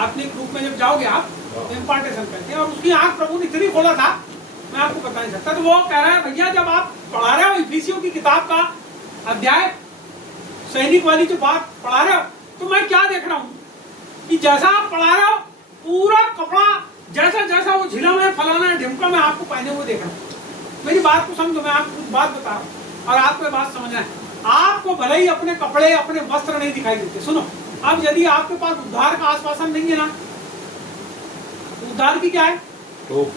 आत्मिक रूप में जब जाओगे आप तो इम्पार्टेशन कहते हैं। और उसकी आंख प्रभु ने इतनी खोला था, मैं आपको बता नहीं सकता। तो वो कह रहा है, भैया जब आप पढ़ा रहे हो इफिसियों की किताब का अध्याय, सैनिक वाली जो बात पढ़ा रहे हो, तो मैं क्या देख रहा हूँ कि जैसा आप पढ़ा रहे हो पूरा कपड़ा जैसा जैसा वो झिलम है, फलाना है, ढिमका, मैं आपको पहने हुए देख रहा हूँ। मेरी बात को समझो, मैं आपको कुछ बात बता रहा हूँ और आपको ये बात समझना है। आपको भले ही अपने कपड़े, अपने वस्त्र नहीं दिखाई देते। सुनो, अब यदि आपके पास उद्धार का आश्वासन नहीं है ना, उद्धार की क्या है? तो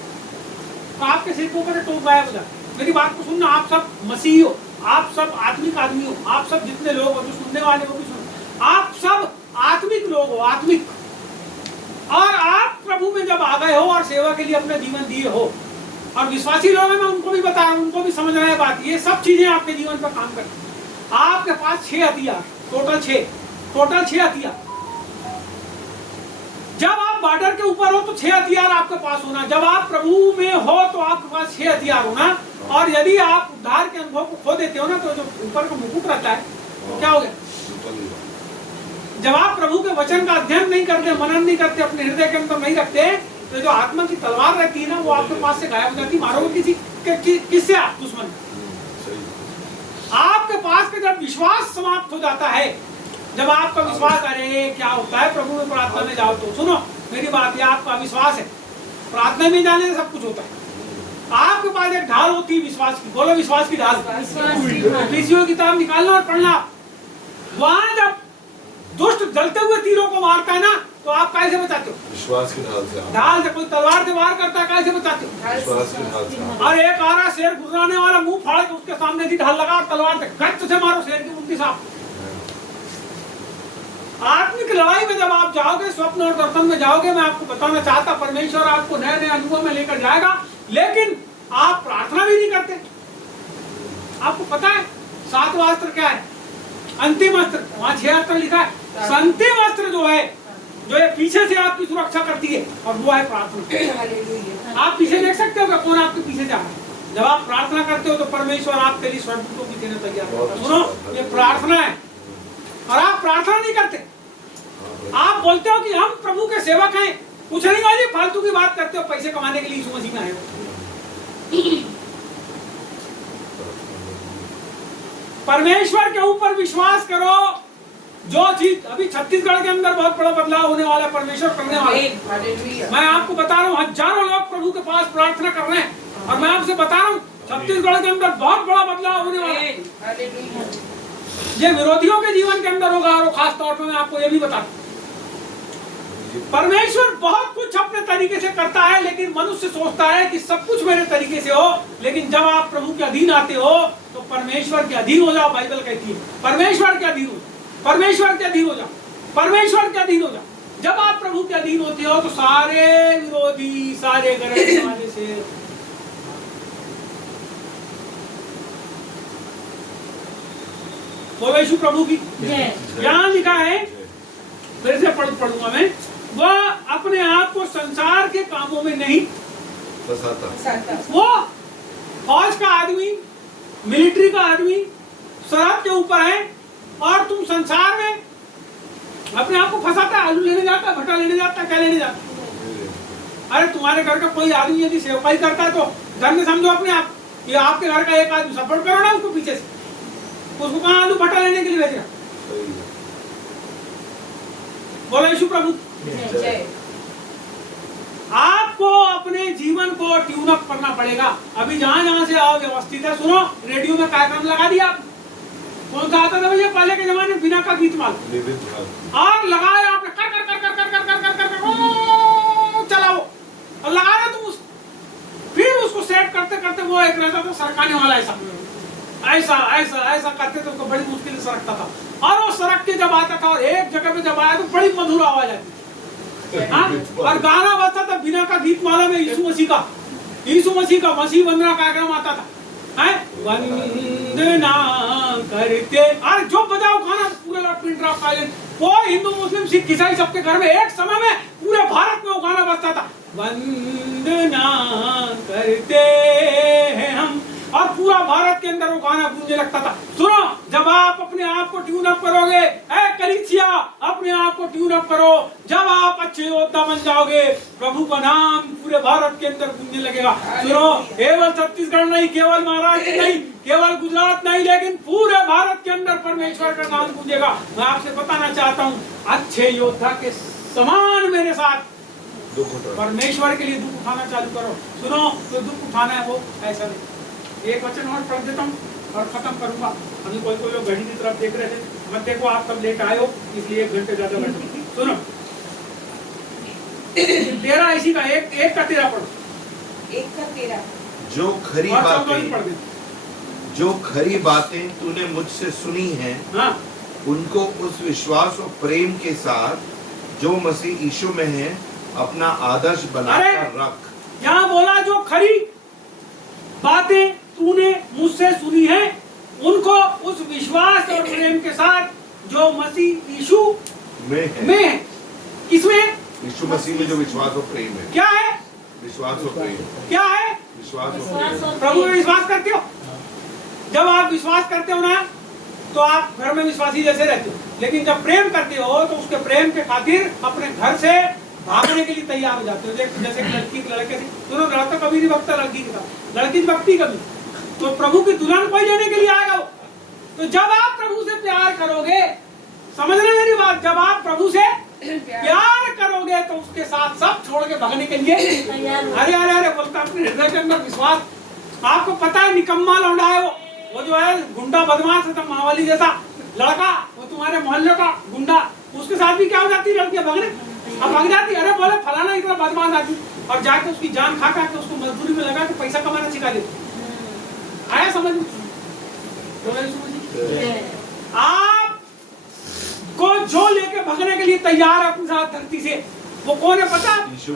आपके सिर के ऊपर टोप गायब हो जाए। मेरी बात को सुनना, आप सब मसीही हो, आप सब आत्मिक आदमी हो, आप सब जितने लोग हो, जो सुनने वाले हो भी सुनो, आप सब आत्मिक लोग हो, आत्मिक। और आप प्रभु में जब आ गए हो और सेवा के लिए अपना जीवन दिए हो, और विश्वासी लोग हैं, मैं उनको भी बता रहा हूँ, उनको भी समझ रहा है बात। ये सब चीजें आपके जीवन पर काम करती हैं। आपके पास 6 हथियार, टोटल 6 हथियार। जब आप बॉर्डर के ऊपर हो तो 6 हथियार आपके पास होना। जब आप प्रभु में हो तो आपके पास 6 हथियार होना। और यदि आप उद्धार के अनुभव को खो देते हो ना, तो जो ऊपर का मुकुट रहता है तो क्या हो गया? जब आप प्रभु के वचन का अध्ययन नहीं करते, मनन नहीं करते, अपने हृदय के अंदर नहीं रखते, तो जो आत्मा की तलवार रहती है ना, वो आपके पास से गायब हो जाती। मारोगे किससे? आप दुश्मन। आपके पास का जब विश्वास समाप्त हो जाता है, जब आपका विश्वास, अरे क्या होता है प्रभु में प्रार्थना में जाओ तो, सुनो मेरी बात, ये आपका विश्वास है। प्रार्थना में जाने से सब कुछ होता है। आपके पास एक ढाल होती है विश्वास की, बोलो विश्वास की ढाल। एफिसियों की किताब निकालना और पढ़ना। वहां जब दुष्ट जलते हुए तीरों को मारता है ना, तो आप कैसे बचाते हो? विश्वास की ढाल से। ढाल से। कोई तलवार से वार करता है, कैसे बचाते हो? विश्वास की ढाल से। और एक आ रहा शेर गुर्राने वाला, मुंह फाड़ के उसके सामने की ढाल लगा और तलवार से गच्च से मारो शेर की मुंडी साफ। आत्मिक लड़ाई में जब आप जाओगे, स्वप्न और दर्शन में जाओगे, मैं आपको बताना चाहता, परमेश्वर आपको नए नए अनुभव में लेकर जाएगा, लेकिन आप प्रार्थना भी नहीं करते। आपको पता है 7वां अस्त्र क्या है? अंतिम अस्त्र। वहां 6 अस्त्र लिखा है। अंतिम अस्त्र जो है, जो ये पीछे से आपकी सुरक्षा करती है, और वो है प्रार्थना। आप पीछे देख सकते हो कौन आपके पीछे जा रहा है। जब आप प्रार्थना करते हो तो परमेश्वर आपके लिए स्वर्गदूतों की देने तैयार करता है। सुनो, ये प्रार्थना है। और आप प्रार्थना नहीं करते, आप बोलते हो कि हम प्रभु के सेवक हैं, कुछ नहीं वाली फालतू की बात करते हो, पैसे कमाने के लिए यीशु मसीह में आए हो। परमेश्वर के ऊपर विश्वास करो। जो चीज अभी छत्तीसगढ़ के अंदर बहुत बड़ा बदलाव होने वाला है, परमेश्वर करने वाला है। मैं आपको बता रहा हूँ, हजारों लोग प्रभु के पास प्रार्थना कर रहे हैं, और मैं आपसे बता रहा हूँ छत्तीसगढ़ के अंदर बहुत बड़ा बदलाव होने वाला है। ये विरोधियों के जीवन के अंदर होगा, और खास तौर पर मैं आपको ये भी बता, परमेश्वर बहुत कुछ अपने तरीके से करता है, लेकिन मनुष्य सोचता है कि सब कुछ मेरे तरीके से हो। लेकिन जब आप प्रभु के अधीन आते हो तो परमेश्वर के अधीन हो जाओ। बाइबल कहती है परमेश्वर के अधीन हो जाओ, परमेश्वर के अधीन हो जाओ, परमेश्वर के अधीन हो जाओ। जब आप प्रभु के अधीन होते हो तो सारे विरोधी, सारे गरजने वाले से बोलो यीशु प्रभु की जय। यहाँ लिखा है, फिर से पढ़ूंगा मैं, वह अपने आप को संसार के कामों में नहीं फंसाता। वो फौज का आदमी, मिलिट्री का आदमी सरहद के ऊपर है, और तुम संसार में अपने आप को फंसाता है। आलू लेने जाता है, भट्टा लेने जाता है, क्या लेने जाता है? अरे तुम्हारे घर का कोई आदमी यदि सेवकाई करता है तो घर में समझो अपने आप कि आपके घर का एक आदमी, सपोर्ट करो ना उसको पीछे से। उसको कहाँ आलू भट्टा लेने के लिए भेजेगा? बोलो यीशु प्रभु। जय। आपको अपने जीवन को ट्यून अप करना पड़ेगा। अभी जहां जहां से अव्यवस्थित है, सुनो, रेडियो में कार्यक्रम लगा दिया आप। कौन सा आता था भैया पहले के जमाने में? बिना का गीत माल, और लगाया आपने, कर कर कर कर कर कर कर कर कर कर चलाओ, और लगाया तुम उसको। फिर उसको सेट करते करते वो एक रहता था सरकाने वाला, ऐसा ऐसा ऐसा ऐसा करते थे, उसको बड़ी मुश्किल से सरकता था। और वो सरक के जब आता था, और एक जगह पे जब आया तो बड़ी मधुर आवाज आती थी। हाँ? और गाना बजता था बिना का गीत माला में, यीशु मसीह का मसीह वंदना कार्यक्रम आता था। वंदना करते, और जो बजाओ गाना पूरे पिन ड्रॉप साइलेंट। वो हिंदू मुस्लिम सिख ईसाई सबके घर में एक समय में पूरे भारत में वो गाना बजता था, वंदना करते हैं हम, और पूरा भारत के अंदर वो गाना गूंजने लगता था। सुनो, जब आप अपने आप को ट्यून अप करोगे, कलीसिया अपने आप को ट्यून अप करो, जब आप अच्छे योद्धा बन जाओगे, प्रभु का नाम पूरे भारत के अंदर गूंजने लगेगा। सुनो, केवल छत्तीसगढ़ नहीं, केवल महाराष्ट्र नहीं, केवल गुजरात नहीं, लेकिन पूरे भारत के अंदर परमेश्वर का नाम गूंजेगा। मैं आपसे बताना चाहता हूँ, अच्छे योद्धा के समान मेरे साथ परमेश्वर के लिए दुख उठाना चालू करो। सुनो, जो दुख उठाना है वो ऐसा नहीं। एक वचन और पढ़ देता हूँ और खत्म करूंगा। अभी कोई लोग घड़ी की तरफ देख रहे थे, मत देखो, आप सब लेट आए हो, इसलिए 1 घंटे ज्यादा बैठो। सुनो, 13 इसी का, एक का 13 पढ़ो। 1 का 13। जो खरी बातें तूने मुझसे सुनी हैं, हाँ, उनको उस विश्वास और प्रेम के साथ जो मसीह यीशु में है अपना आदर्श बनाकर रख। यहाँ बोला जो खरी बातें तूने मुझसे सुनी है, उनको उस विश्वास और प्रेम के साथ जो मसीह यीशु में है। किसमें? यीशु मसीह में जो विश्वास और प्रेम है। क्या है? विश्वास और प्रेम। क्या है? विश्वास और प्रेम। प्रभु में विश्वास करते हो? जब आप विश्वास करते हो ना, तो आप घर में विश्वासी जैसे रहते हो, लेकिन जब प्रेम करते हो तो उसके प्रेम के खातिर अपने घर से भागने के लिए तैयार हो जाते हो। जैसे लड़की लड़के से, दोनों लड़का कभी नहीं भगता लड़की के साथ, लड़की भक्ति कभी। तो प्रभु की दुल्हन कोई लेने के लिए आएगा। तो जब आप प्रभु से प्यार करोगे समझना मेरी बात, जब आप प्रभु से प्यार करोगे तो उसके साथ सब छोड़ के भागने के लिए तैयार हो। अरे अरे अरे बोलता अपने हृदय के अंदर विश्वास। आपको पता है निकम्मा लौंडा है वो जो है गुंडा बदमाश है, मावाली जैसा लड़का, वो तुम्हारे मोहल्ले का गुंडा, उसके साथ भी क्या हो जाती है लड़कियां भागने, अब भाग जाती। अरे बोले फलाना इतना बदमाश आदमी, और जाके उसकी जान खा के उसको मजदूरी में लगा के पैसा कमाना सिखा देते। आया समझ में? आप को जो लेके भागने के लिए तैयार है अपने साथ धरती से, वो कौन है पता? यीशु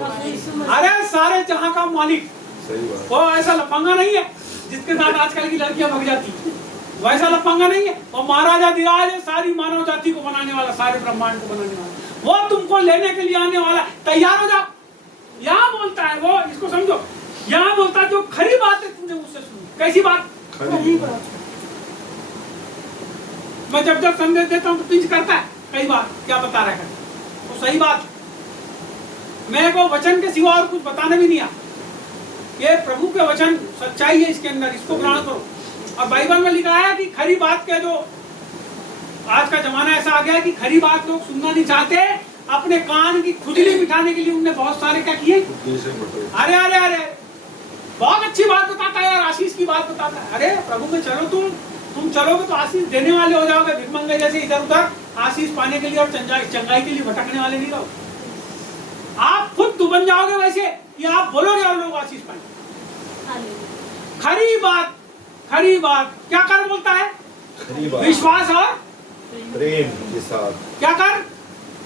अरे सारे जहां का मालिक। सही बात। वो ऐसा लफंगा नहीं है जिसके साथ आजकल की लड़कियां भाग जाती, वैसा लफंगा नहीं है। वो महाराजा धीराज है, सारी मानव जाति को बनाने वाला, सारे ब्रह्मांड को बनाने वाला, वो तुमको लेने के लिए आने वाला। तैयार हो जाओ। यहाँ बोलता है वो, इसको समझो, यहाँ बोलता है जो खरी बात है तुमने मुझसे सुनी। कैसी बात? खरी मैं जब जब संदेश देता हूँ तो पिंच करता है कई बार, क्या बता रहा है तो सही बात। मेरे को वचन के सिवा और कुछ बताने भी नहीं आ। ये प्रभु के वचन सच्चाई है इसके अंदर, इसको ग्रहण करो। और बाइबल में लिखा है कि खरी बात के जो आज का जमाना ऐसा आ गया है कि खरी बात लोग सुनना नहीं चाहते, अपने कान की खुजली मिटाने के लिए उनने बहुत सारे क्या किए। अरे अरे अरे बहुत अच्छी बात बताता है यार, आशीष की बात बताता है। अरे प्रभु में चलो, तुम चलोगे तो आशीष देने वाले हो जाओगे। भिखमंगे जैसे इधर उधर आशीष पाने के लिए और चंगाई के लिए भटकने वाले नहीं रहो। आप खुद तो बन जाओगे वैसे कि आप बोलोगे और लोग आशीष पाएंगे। खरी बात क्या कर बोलता है? विश्वास और प्रेम के साथ क्या कर?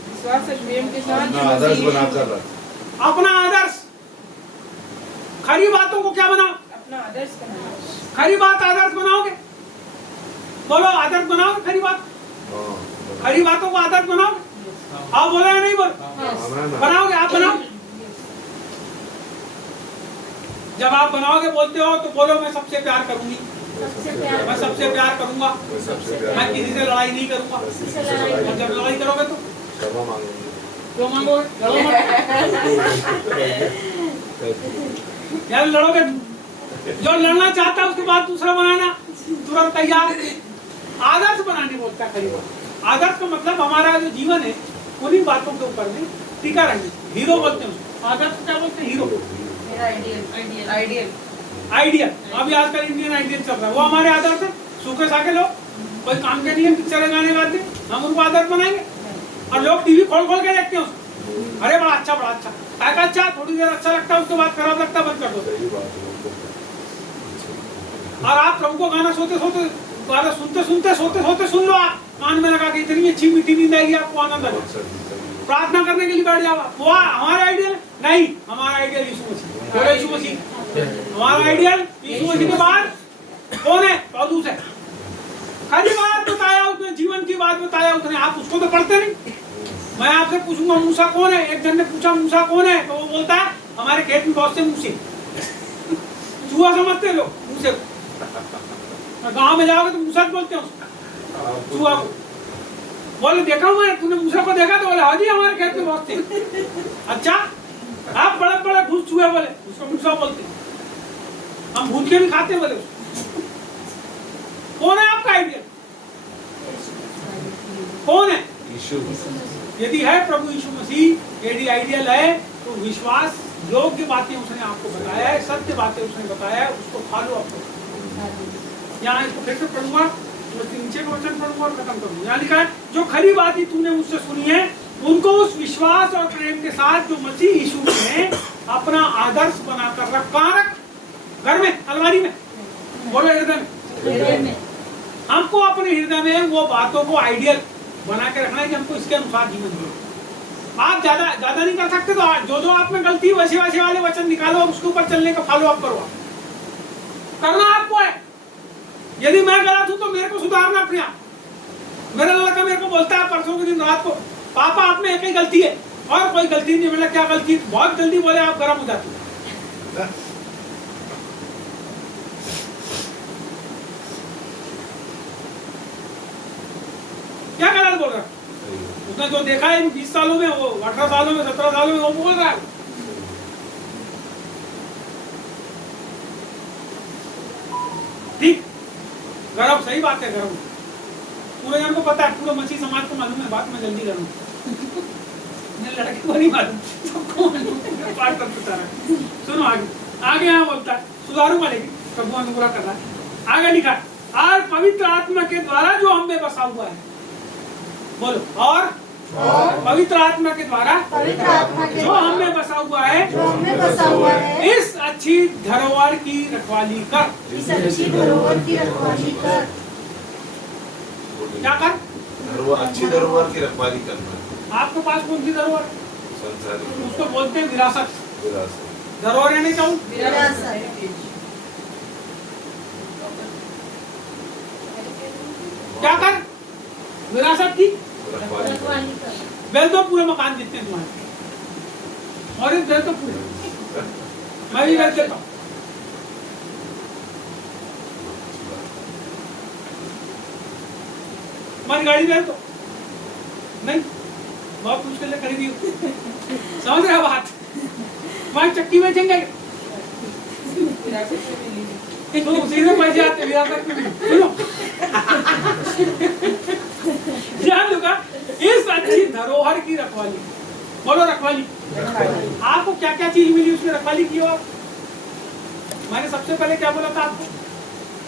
विश्वास और प्रेम के साथ अपना आदर्श बनाकर रख। अपना आदर्श। खरी बातों को क्या बनाओ? अपना आदर्श बनाना। खरी बात आदर्श बनाओगे? बोलो आदर्श बनाओगे खरी बात? खरी बातों को आदर्श बनाओगे? आप बोले या नहीं बोल? बनाओगे? आप बनाओ। जब आप बनाओगे बोलते हो तो बोलो मैं सबसे प्यार करूंगी, मैं सबसे प्यार करूंगा, मैं किसी से लड़ाई नहीं करूंगा। और जब लड़ाई करोगे तो क्षमा मांगेंगे। क्यों मांगोगे? लड़ो मत। यार लड़ोगे, जो लड़ना चाहता है उसके बाद दूसरा बनाना तुरंत तैयार। आदर्श बनाने बोलता है खरी बात। आदर्श का मतलब हमारा जो जीवन है उन्हीं बातों के ऊपर में टिका रहना। हीरो बोलते हैं उसको। आदर्श को क्या बोलते हैं? हीरो। आइडियल। अभी आजकल इंडियन आइडियल चल रहा है, वो हमारे आदर्श है। सूखे साके लोग कोई काम के नहीं, पिक्चर गाने गाते, हम उनको आदर्श बनाएंगे। और लोग टीवी खोल खोल के देखते हैं उसको। अरे बड़ा अच्छा, बड़ा अच्छा, क्या अच्छा, थोड़ी देर अच्छा लगता है उसके बाद खराब लगता है, बंद कर दो। और आप प्रभु को गाना सुनते सोते सुन लो, आप कान में लगा के, इतनी अच्छी मीठी नींद आएगी आपको, आनंद आएगा। प्रार्थना करने के लिए बैठ जाओ। वो हमारा आइडियल नहीं, हमारा आइडियल यीशु मसीह। बोलो यीशु मसीह। हमारा आइडियल यीशु मसीह के बाद कौन है? पौलुस है। खरी बात बताया उसने, जीवन की बात बताया उसने। आप उसको तो पढ़ते नहीं। मैं आपसे पूछूंगा मूसा कौन है? एक जन ने पूछा मूसा कौन है, तो वो बोलता है हमारे खेत में बहुत से मूसे। चूहा समझते लोग मूसे को। गाँव में जाओगे तो मूसा बोलते हैं उसको, चूहा को। बोले देखा हूँ मैं, तूने मूसा को देखा? तो बोले हाँ जी हमारे खेत में बहुत थे। अच्छा, आप बड़े बड़े भूत चूहे, बोले उसको मूसा बोलते हैं। हम भूत के भी खाते बोले। कौन है आपका आइडियल? कौन है? यीशु। यदि है प्रभु यीशु मसीह यदि आइडियल है तो विश्वास योग्य बातें उसने आपको बताया है, सत्य बातें उसने बताया है, उसको फॉलो अप करो। यहाँ इसको फिर से पढ़ूंगा, नीचे का वचन पढ़ूंगा और खत्म करूंगा। यहाँ लिखा है जो खरी बातें तूने मुझसे सुनी है उनको उस विश्वास और प्रेम के साथ जो मसीह यीशु ने अपना आदर्श बनाकर रख। कहाँ रख? घर में, अलमारी में, बोलो हृदय में। हमको अपने हृदय में वो बातों को आइडियल बना के रखना है कि हमको इसके अनुसार जीवन जिए। आप ज्यादा नहीं कर सकते, तो जो आप में गलती वैसे वाले वचन निकालो, उसके ऊपर चलने का फॉलो अप करो। करना आपको है। यदि मैं गलत हूं तो मेरे को सुधारना अपने आप। मेरा लड़का मेरे को बोलता है परसों के दिन रात को, पापा आप में एक ही गलती है और कोई गलती नहीं। मैंने क्या गलती? बहुत जल्दी बोले आप गर्म हो जाती है। क्या गलत बोल रहा? उसने जो देखा है 20 सालों में, वो 18 सालों में, 17 सालों में, वो बोल रहा है। ठीक, गरम, सही बात है, गरम। पूरे जन को पता है, पूरे मसीह समाज को मालूम है। बात मैं जल्दी करूँ, मेरे लड़के को नहीं मालूम, सबको मालूम है, पाठ कर बता रहा है। सुनो आगे, आगे यहाँ बोलता है सुधारूंगा, लेकिन प्रभु अनुग्रह कर रहा है। आगे लिखा है, और पवित्र आत्मा के द्वारा जो हम में बसा हुआ है, बोलो, और पवित्र आत्मा के द्वारा पवित्र आत्मा के जो हम में बसा हुआ है, जो हमें बसा हुआ है, इस अच्छी धरोहर की रखवाली कर। इस अच्छी धरोहर की रखवाली कर। क्या कर? धरोहर, अच्छी धरोहर की रखवाली करना। आपके पास कौन सी धरोहर है? संसारी उसको बोलते हैं विरासत। विरासत। धरोहर यानी क्या? विरासत। क्या कर? विरासत की रखवाली रखवाली कर। बेल दो पूरे मकान जितने हैं तुम्हारे, और एक बेल तो पूरे, मैं भी बेल देता हूँ। तुम्हारी गाड़ी बेल तो नहीं, बहुत मुश्किल से खरीदी हो। समझ रहे हो बात? तुम्हारी चक्की बेचेंगे विरासत में मिली। तो उसी में पैसे आते, विरासत में भी। सुनो ध्यान लगा, इस अच्छी धरोहर की रखवाली, बोलो रखवाली। आपको क्या क्या चीज मिली उसमें रखवाली की हो आप? मैंने सबसे पहले क्या बोला था आपको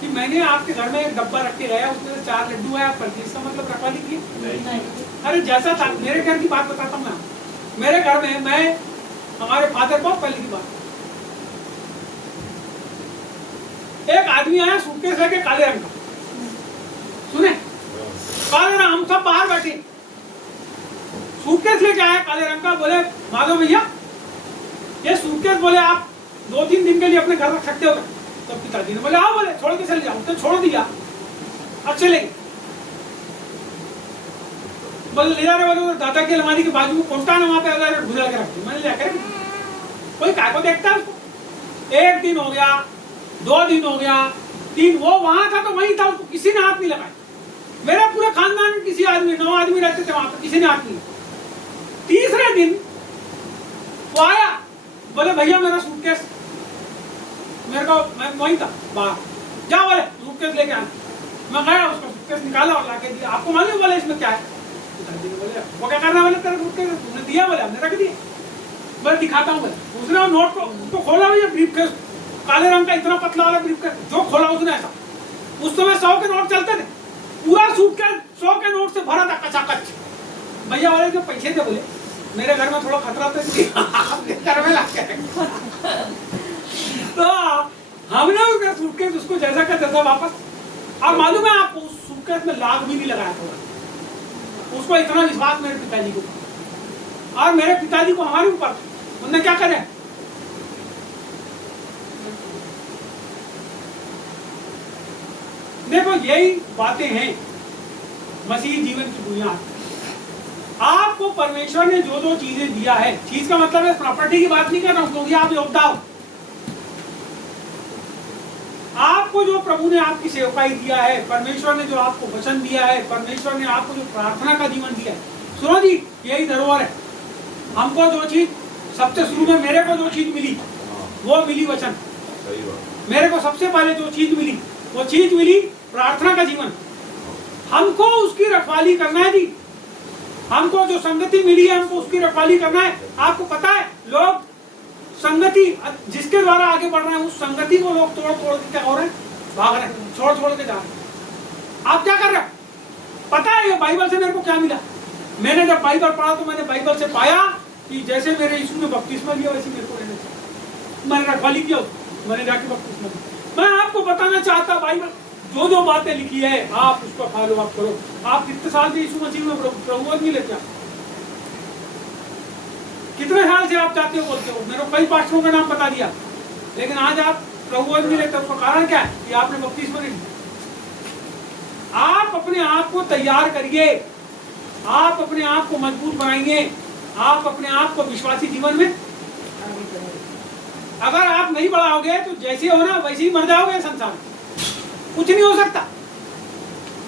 कि मैंने आपके घर में एक डब्बा रख के गया, उसमें से 4 लड्डू आया पर, इसका मतलब रखवाली की? नहीं। अरे जैसा था, मेरे घर की बात बताता हूँ मैं। मेरे घर में मैं, हमारे फादर को पहले की बात, एक आदमी आया सूटकेस लेके काले रंग का, सुने, काले रंग, हम सब बाहर बैठे, सूटकेस लेके आया काले रंग का। बोले माधव भैया ये सूटकेस, बोले आप 2-3 दिन के लिए अपने घर रख सकते हो? तब पिताजी ने बोले हाँ, बोले छोड़ के चले जाओ। तो छोड़ दिया, अच्छे लगे। बोले ले जा रहे, बोले दादा की अलमारी के बाजू में कोष्टा ना, वहां पे घुसा के रखती। मैंने लिया कर, कोई काय को देखता है उसको। 1 दिन हो गया, 2 दिन हो गया, 3, वो वहां था तो वहीं था, उसको किसी ने हाथ नहीं लगाया। मेरे पूरे खानदान में किसी आदमी, 9 आदमी रहते थे वहां पर, किसी ने हाथ नहीं लगाया। तीसरे दिन वो आया, बोले भैया मेरा सूटकेस, मेरे को, मैं वहीं था बाहर, जा बोले सूटकेस लेके आना। मैं गया, उसका सूटकेस निकाला और लाके दिया। आपको मालूम? बोले इसमें क्या है? पिताजी ने बोले वो क्या करना? बोले तेरा सूटकेस तुमने दिया? बोले हमने रख दिया। बोले दिखाता हूँ। बोले उसने नोट को खोला, भैया ब्रीफकेस, काले रंग का इतना पतला वाला ब्रीफकेस, जो खोला उसने ऐसा, उस समय 100 के नोट चलते थे, पूरा सूटकेस 100 के नोट से भरा था कचाकच। भैया वाले जो पैसे थे, बोले मेरे घर में थोड़ा खतरा था, आपके घर में लाके तो हमने उसका सूटकेस उसको जैसा का तैसा वापस। और मालूम है आपको, उस सूटकेस में लाग भी नहीं लगाया था। उसको इतना विश्वास मेरे पिताजी को, और मेरे पिताजी को हमारे ऊपर, उन्होंने क्या करे, देखो यही बातें हैं मसीह जीवन की बुनियाद। आपको परमेश्वर ने जो जो चीजें दिया है, चीज का मतलब है प्रॉपर्टी की बात नहीं कर रहा हूं, क्योंकि आप योद्धा हो। आपको जो प्रभु ने आपकी सेवकाई दिया है, परमेश्वर ने जो आपको वचन दिया है, परमेश्वर ने आपको जो प्रार्थना का जीवन दिया है, सुनो जी यही धरोहर है। हमको जो चीज सबसे शुरू में, मेरे को जो चीज मिली वो मिली वचन। सही बात। मेरे को सबसे पहले जो चीज मिली वो चीज मिली प्रार्थना का जीवन। हमको उसकी रखवाली करना है जी। हमको जो संगति मिली है, हमको उसकी रखवाली करना है। आपको पता है, लोग संगति जिसके द्वारा आगे बढ़ रहे हैं, उस संगति को लोग तोड़ तोड़ के क्या हो रहे हैं, भाग रहे हैं, छोड़ छोड़ के जा रहे हैं। आप क्या कर रहे हैं? पता है ये बाइबल से मेरे को क्या मिला? मैंने जब बाइबल पढ़ा तो मैंने बाइबल से पाया कि जैसे मेरे यीशु ने बपतिस्मा लिया वैसे मेरे को रहना चाहिए। मैंने रखवाली किया, मैंने जाके बपतिस्मा लिया। मैं आपको बताना चाहता, बाइबल जो जो बातें लिखी है आप उसको फॉलो अप करो। आप कितने साल से यीशु मसीह में प्रभुत्व नहीं लेते? कितने साल से आप चाहते हो, बोलते हो? मेरे को कई पास्टरों का नाम बता दिया, लेकिन आज आप प्रभुत्व नहीं लेते। उसका कारण क्या है? कि आपने बपतिस्मा नहीं लिया। आप अपने आप को तैयार करिए, आप अपने आप को मजबूत बनाइए, आप अपने आप को विश्वासी जीवन में। अगर आप नहीं बढ़ाओगे तो जैसे हो ना वैसे ही मर जाओगे संसार में, कुछ नहीं हो सकता।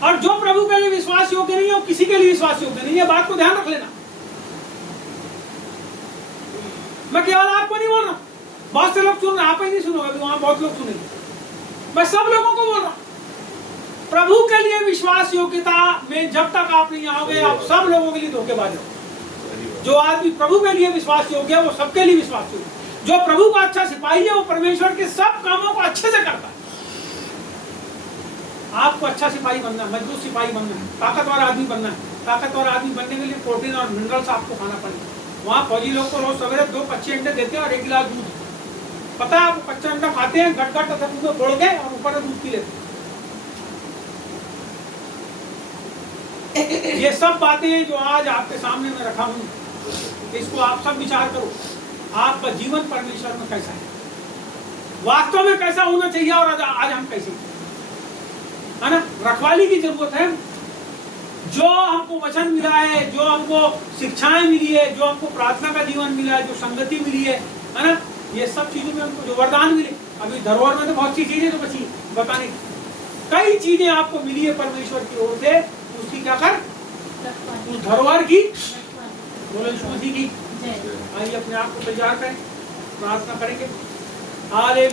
और जो प्रभु के लिए विश्वास योग्य नहीं है, वो किसी के लिए विश्वास योग्य नहीं है। बात को ध्यान रख लेना। मैं केवल आपको नहीं बोल रहा, बहुत से लोग सुन रहे, आप ही नहीं सुनोगे, वहां बहुत लोग सुनेंगे। मैं सब लोगों को बोल रहा हूं, प्रभु के लिए विश्वास योग्यता में जब तक आप नहीं आओगे, आप सब लोगों के लिए धोखेबाज हो। सही बात। जो आदमी प्रभु के लिए विश्वास योग्य है वो सबके लिए विश्वास योग्य है। जो प्रभु का अच्छा सिपाही है वो परमेश्वर के सब कामों को अच्छे से करता है। आपको अच्छा सिपाही बनना है, मजबूत सिपाही बनना है, ताकतवर आदमी बनना है। ताकतवर आदमी बनने के लिए प्रोटीन और मिनरल्स आपको खाना पड़ेगा। वहाँ फौजी लोग को रोज सवेरे 2 कच्चे अंडे देते हैं और 1 गिलास दूध। पता है आपको, कच्चा अंडा खाते हैं, गट गट तक मुंह में फोड़ के और ऊपर दूध पी लेते हैं। ये सब बातें जो आज आपके सामने मैं रखा हूँ, इसको आप सब विचार करो। आपका जीवन परमेश्वर में कैसा है, वास्तव में कैसा होना चाहिए, और आज हम कैसे है ना। रखवाली की जरूरत है। जो हमको वचन मिला है, जो हमको शिक्षाएं मिली है, जो हमको प्रार्थना का जीवन मिला है, जो संगति मिली है ना, ये सब चीजों में हमको जो वरदान मिले, अभी धरोहर में तो बहुत सी चीजें तो बची बताने की, कई चीजें आपको मिली है परमेश्वर की ओर से। उसकी क्या कर, उस धरोहर की, बोलो यीशु मसीह की। आइए अपने आप को तैयार करें, प्रार्थना करेंगे। हालेलुया।